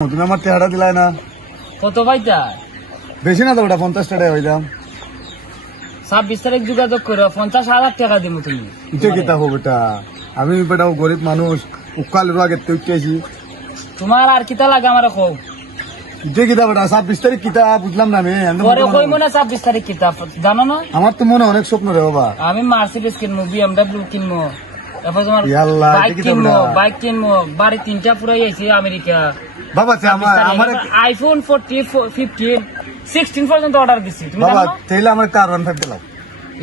তুমি আমার টেহাটা দিলাই না কত পাইতা? বেশি না তো ওটা 50 টাকা হইলাম। 26 তারিখ যোগাযোগ করো, 50,000 টাকা দিব তুমি। ইটা কিতা হো বেটা, আমি বেটা গরিব মানুষ, উকাল আগে তুইতেছি। তোমার আর কিতা লাগে আমার কও? ইটা কিতা বেটা 26 তারিখ কিতা বুঝলাম না আমি। পরে কই মনে 26 তারিখ কিতা জানো না? আমার তো মনে অনেক স্বপ্ন রে বাবা। আমি মার্সিডিজ কিনবো, BMW কিনবো, তারপর তোমার ইয়াল্লাহ, বাইক কিনবো, বাড়ি 3টা পুরাই আইছে আমেরিকা। বাবা আমার আইফোন 14, 15, 16 পর্যন্ত অর্ডার দিছি। তুমি বাবা জানো? তাইলে আমার কার 1.5 দিলাম।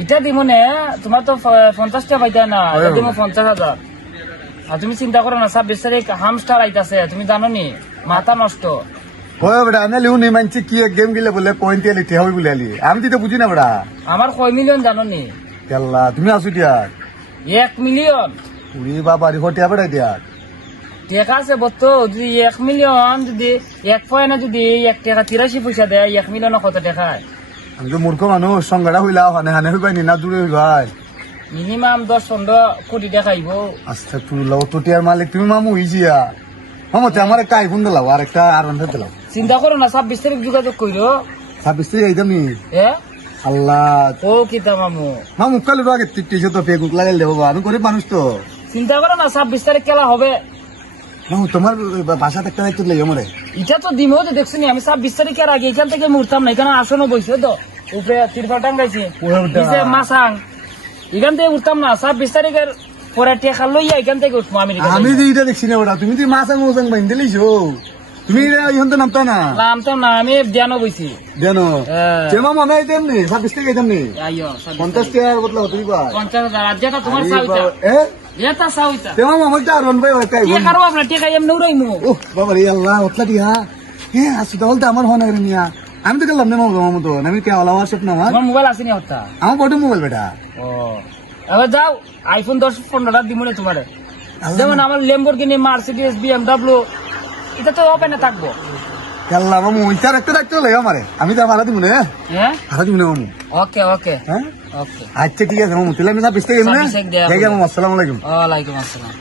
এটা দিব না, তোমার তো 50 টাকা পাইতা না, এটা দিব 50,000। আর তুমি চিন্তা করো না, 26 তারিখ হামস্টার আইতাছে, তুমি জানো নি? মাথা নষ্ট। ওই বেটা আমি লিউ নি মানছি কি গেম গিলে বলে পয়েন্ট এলি তে হই বলে আলি, আমি তো বুঝি না বেটা। আমার কয় মিলিয়ন জানো নি? ইয়াল্লাহ তুমি আসু দিয়া 1 মিলিয়ন। উড়ি বাবা রি হটিয়া বেটা দিয়া টাকা আছে বতো, যদি 1 মিলিয়ন যদি 1 পয়েন্টে যদি 1 টাকা 83 পয়সা দেয়, 1 মিলিয়ন কত টাকা? আমি তো মূর্খ মানুষ, সংগাড়া হইলা হানে হানে হইবাই নি না দূরে হইবাই। মিনিমাম 10-15 কোটি টাকা আইব। আচ্ছা তুই লও তো টিয়ার মালিক তুমি মামু হইজিয়া মামতে আমার একটা আইফোন দিলাও আর একটা আর 1.5 দিলাও। চিন্তা করো না, 26 তারিখ যোগাযোগ কইরো। 26 তারিখ আইতাম নি? আল্লাহ ও কিতা মামু, মামু কাল আগে টিশো তো ফেসবুক লাগাইলে বাবা, আমি গরিব মানুষ তো। চিন্তা করো না, 26 তারিখ খেলা হবে। মামু তোমার বাসাতে একটা দায়িত্ব লাই আমারে। এটা তো দিমো তো দেখছি নি, আমি 26 তারিখের আগে এখান থেকে মুড়তাম না, এখানে আসনও বইছে তো, উপরে তিরপল টাঙ্গাইছি, নিচে মাসাং, এখান থেকে উঠতাম না। 26 তারিখের পরে টেকা লইয়া এখান থেকে উঠবো আমেরিকা। আমি যে এটা দেখছি না ওটা, তুমি যে মাসাং মোসাং বাইন দিলিছো, তুমি এখন তো নামতা না। নামতাম না, আমি ধ্যানও বইছি। জানো যে মামু আমি আইতাম নি 26 তারিখ আইতাম নি। আইও 50 টাকার বদলা তুমি ভাই 50,000 আর যেটা তোমার চাইতা এটা চাইতা যে মামু আমার তো আর 1 ভাই একটা কি কারো আপনার টেকা এমনি উড়াইমু। ওহ বাবা রে আল্লাহ ওতলা দিয়া আসি তো বলতে আমার হনে নিয়া আমি তো গেলাম না মামু তো আমি কে ওলা হোয়াটসঅ্যাপ না আমার তোমার মোবাইল আছে নি হতা? আমার বড় মোবাইল বেটা। ও এবার যাও, আইফোন 10-15 দিব না তোমারে। যেমন আমার ল্যাম্বরগিনি, মার্সিডিজ, BMW এটা তো ওপেনে থাকবো। আল্লাহ মামু ইচ্ছার একটা রাখতে লাগে আমারে, আমি তো ভাড়া দিব না। হ্যাঁ ভাড়া দিব না মামু। ওকে ওকে হ্যাঁ ওকে আচ্ছা ঠিক আছে মামু, তাহলে আমি 26 তারিখ ছাব্বিশ তারিখ দেয়া মামু আসসালামু আলাইকুম। ওয়ালাইকুম আসসালাম।